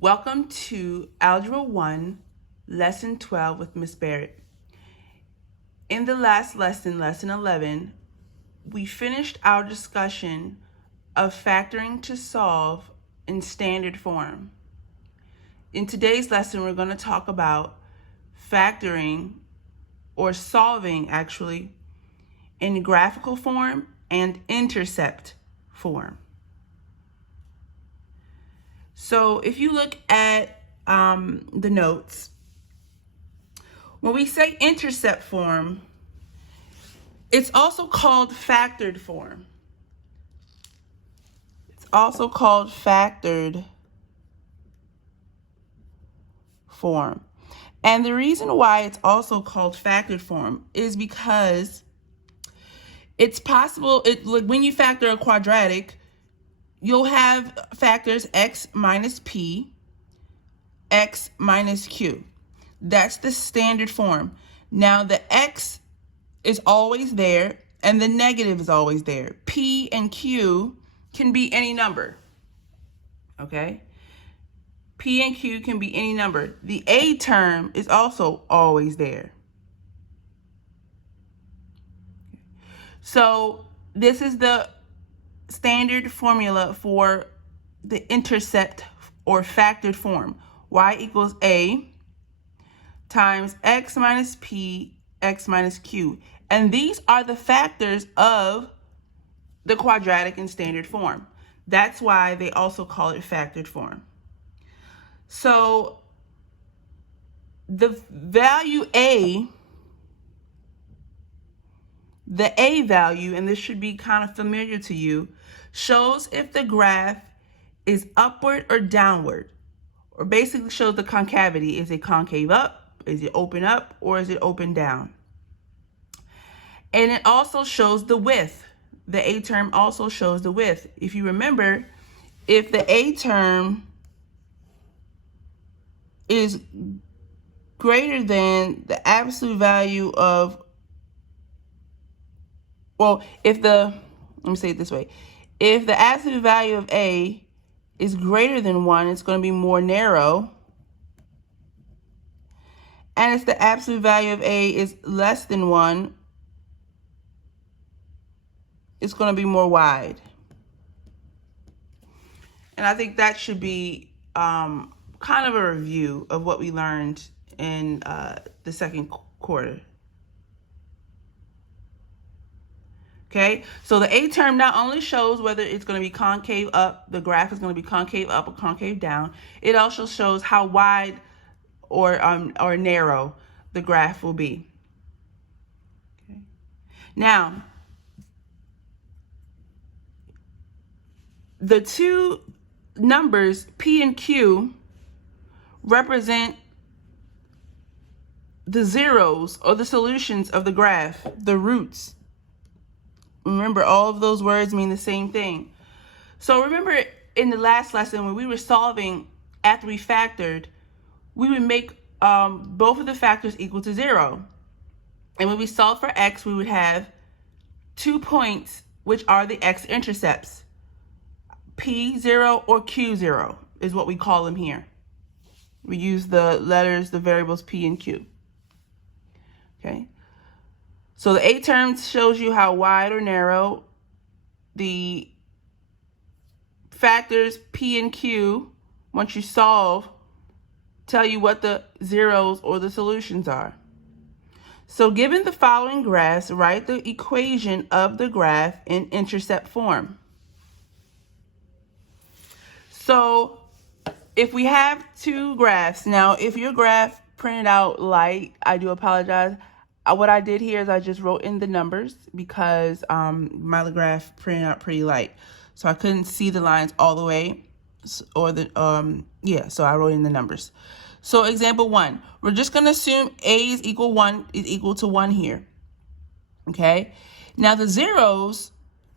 Welcome to Algebra 1, Lesson 12 with Miss Barrett. In the last lesson, Lesson 11, we finished our discussion of factoring to solve in standard form. In today's lesson, we're going to talk about factoring or solving actually in graphical form and intercept form. So if you look at the notes, when we say intercept form, it's also called factored form. It's also called factored form. And the reason why it's also called factored form is because it's possible, when you factor a quadratic, you'll have factors x minus p, x minus q. That's the standard form. Now the x is always there and the negative is always there. P and q can be any number, okay? P and q can be any number. The a term is also always there. So this is the standard formula for the intercept or factored form. Y equals a times x minus p, x minus q. And these are the factors of the quadratic in standard form. That's why they also call it factored form. So the value a, the a value, and this should be kind of familiar to you, shows if the graph is upward or downward, or basically shows the concavity. Is it concave up? Is it open up? Or is it open down? And it also shows the width. The a term also shows the width. If you remember, if the a term is greater than the absolute value of, well, let me say it this way. If the absolute value of a is greater than 1, it's going to be more narrow. And if the absolute value of a is less than 1, it's going to be more wide. And I think that should be kind of a review of what we learned in the second quarter. Okay, so the a term not only shows whether it's going to be concave up, the graph is going to be concave up or concave down, it also shows how wide or narrow the graph will be. Okay. Now, the two numbers p and q represent the zeros or the solutions of the graph, the roots. Remember, all of those words mean the same thing. So remember in the last lesson when we were solving after we factored, we would make both of the factors equal to 0. And when we solve for x, we would have 2 points, which are the x-intercepts. P0 or Q0 is what we call them here. We use the letters, the variables P and Q. Okay. So the a term shows you how wide or narrow. The factors P and Q, once you solve, tell you what the zeros or the solutions are. So given the following graphs, write the equation of the graph in intercept form. So if we have two graphs, now if your graph printed out light, I do apologize. What I did here is I just wrote in the numbers because my graph printed out pretty light. So I couldn't see the lines all the way, or so I wrote in the numbers. So example 1, we're just going to assume a is equal to 1 here. Okay. Now the zeros,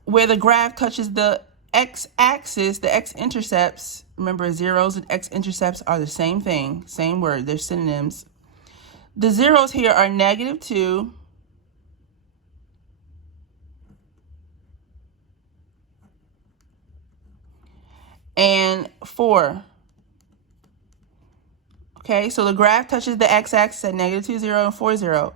where the graph touches the x-axis, the x-intercepts, remember zeros and x-intercepts are the same thing, same word, they're synonyms. The zeros here are -2, and 4. Okay, so the graph touches the x-axis at -2, 0, and 4, 0.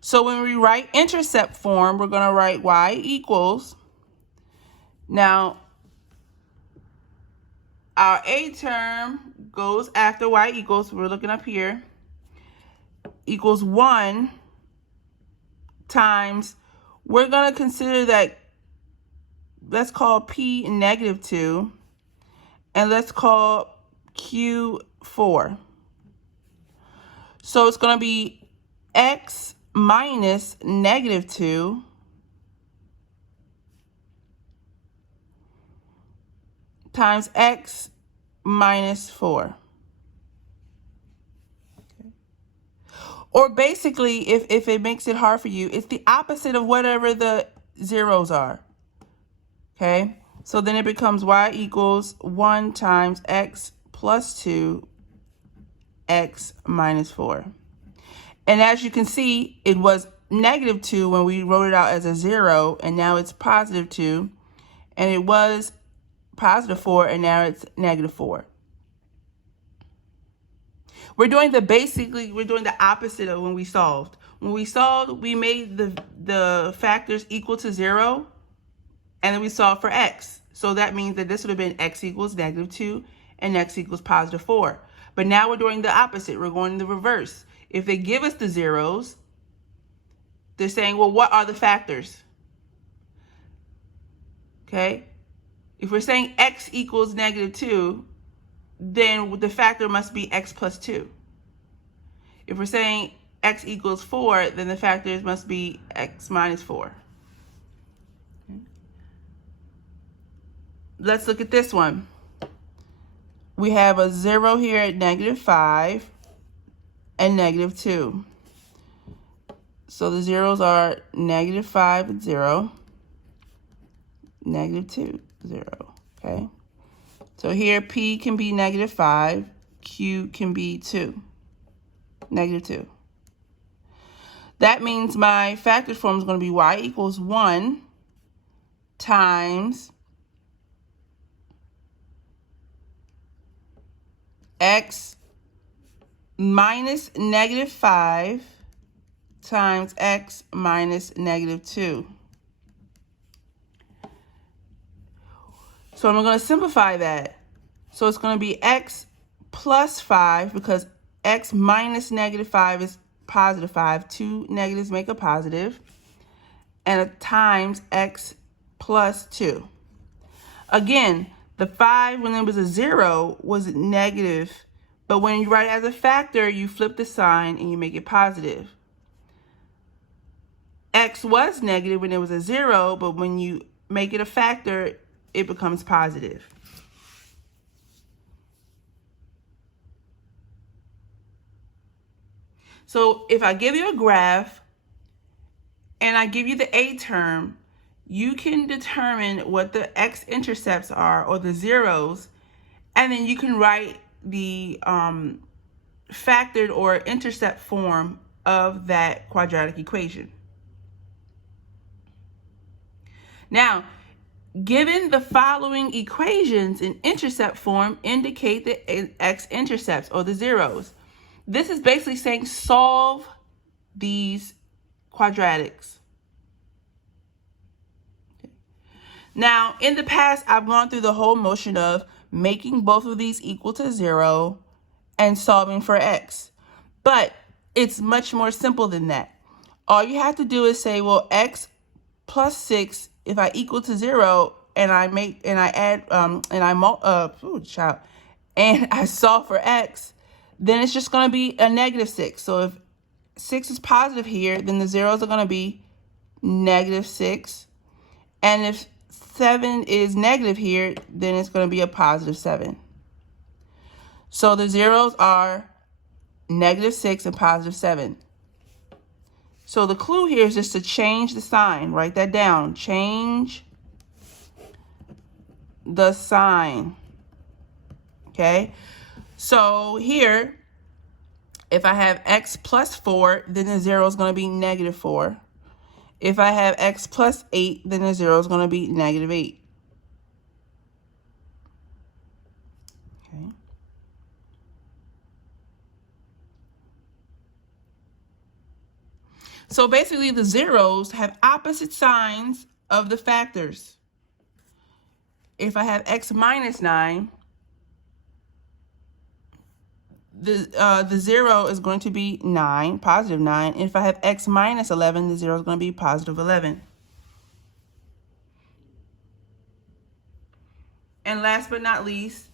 So when we write intercept form, we're going to write y equals. Now, our a term goes after y equals, we're looking up here, equals 1 times, we're going to consider that, let's call p -2, and let's call q 4. So it's going to be x minus -2 times x minus 4. Okay. Or basically, if it makes it hard for you, it's the opposite of whatever the zeros are. Okay, so then it becomes y equals 1 times x plus 2, x minus 4. And as you can see, it was -2 when we wrote it out as a 0, and now it's +2. And it was +4, and now it's -4. We're doing the opposite of when we solved. When we solved, we made the factors equal to 0, and then we solved for x. So that means that this would have been x equals -2 and x equals +4. But now we're doing the opposite. We're going the reverse. If they give us the zeros, they're saying, well, what are the factors? Okay? If we're saying x equals -2, then the factor must be x plus 2. If we're saying x equals 4, then the factors must be x minus 4. Let's look at this one. We have a 0 here at -5 and -2. So the zeros are -5 and 0, -2, 0. Okay. So here P can be -5, Q can be 2, -2. That means my factor form is going to be y equals 1 times x minus -5 times x minus -2. So I'm going to simplify that. So it's going to be x plus 5, because x minus -5 is +5. 2 negatives make a positive. And a times x plus 2. Again, the 5, when it was a 0, was negative. But when you write it as a factor, you flip the sign and you make it positive. X was negative when it was a 0, but when you make it a factor, it becomes positive. So if I give you a graph and I give you the a term, you can determine what the x-intercepts are, or the zeros, and then you can write the factored or intercept form of that quadratic equation. Now, given the following equations in intercept form indicate the x-intercepts, or the zeros. This is basically saying solve these quadratics. Now, in the past, I've gone through the whole motion of making both of these equal to 0 and solving for x. But it's much more simple than that. All you have to do is say, well, x plus 6, if I equal to 0, and I solve for x, then it's just going to be a -6. So if 6 is positive here, then the zeros are going to be -6. And if 7 is negative here, then it's going to be a +7. So the zeros are -6 and +7. So the clue here is just to change the sign. Write that down. Change the sign. Okay? So here, if I have x plus 4, then the 0 is going to be -4. If I have x plus 8, then the 0 is going to be -8. Okay. So basically the zeros have opposite signs of the factors. If I have x minus 9, the 0 is going to be 9, positive 9. And if I have x minus 11, the 0 is going to be positive 11. And last but not least,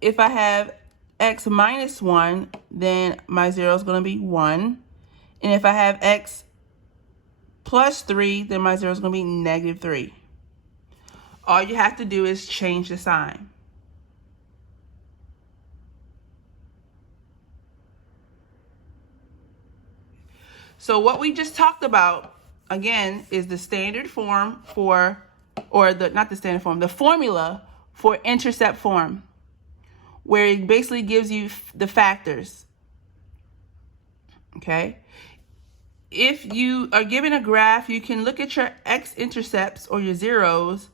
if I have x minus 1, then my 0 is going to be 1. And if I have x plus 3, then my 0 is going to be negative 3. All you have to do is change the sign. So what we just talked about, again, is the standard form for, or not the standard form, the formula for intercept form, where it basically gives you the factors. Okay? If you are given a graph, you can look at your x-intercepts or your zeros,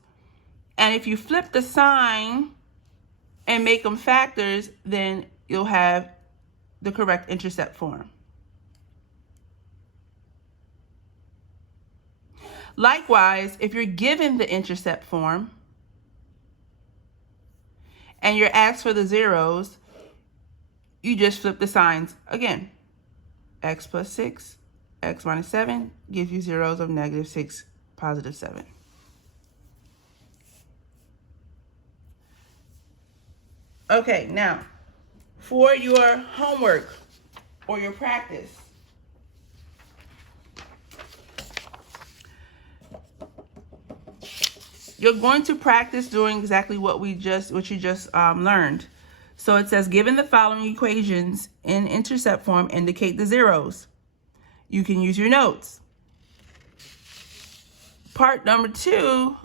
and if you flip the sign and make them factors, then you'll have the correct intercept form. Likewise, if you're given the intercept form and you're asked for the zeros, you just flip the signs again. X plus 6, x minus 7 gives you zeros of negative 6, positive 7. Okay, now for your homework or your practice, you're going to practice doing exactly what you just learned. So it says, given the following equations in intercept form, indicate the zeros. You can use your notes. Part number 2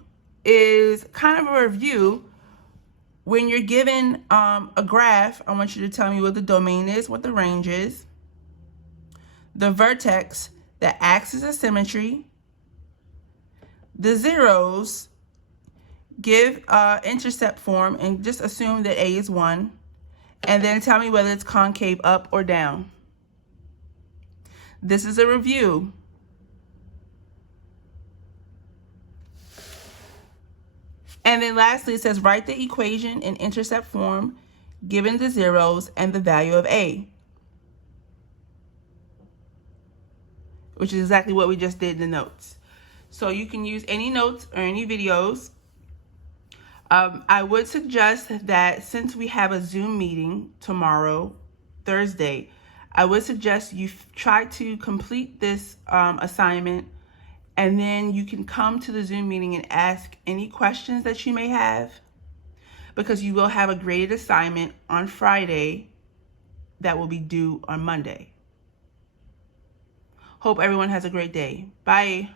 is kind of a review. When you're given a graph, I want you to tell me what the domain is, what the range is, the vertex, the axis of symmetry, the zeros, give intercept form, and just assume that A is 1, and then tell me whether it's concave up or down. This is a review. And then lastly, it says write the equation in intercept form given the zeros and the value of A, which is exactly what we just did in the notes. So you can use any notes or any videos. I would suggest that since we have a Zoom meeting tomorrow, Thursday, I would suggest you try to complete this assignment, and then you can come to the Zoom meeting and ask any questions that you may have, because you will have a graded assignment on Friday that will be due on Monday. Hope everyone has a great day. Bye.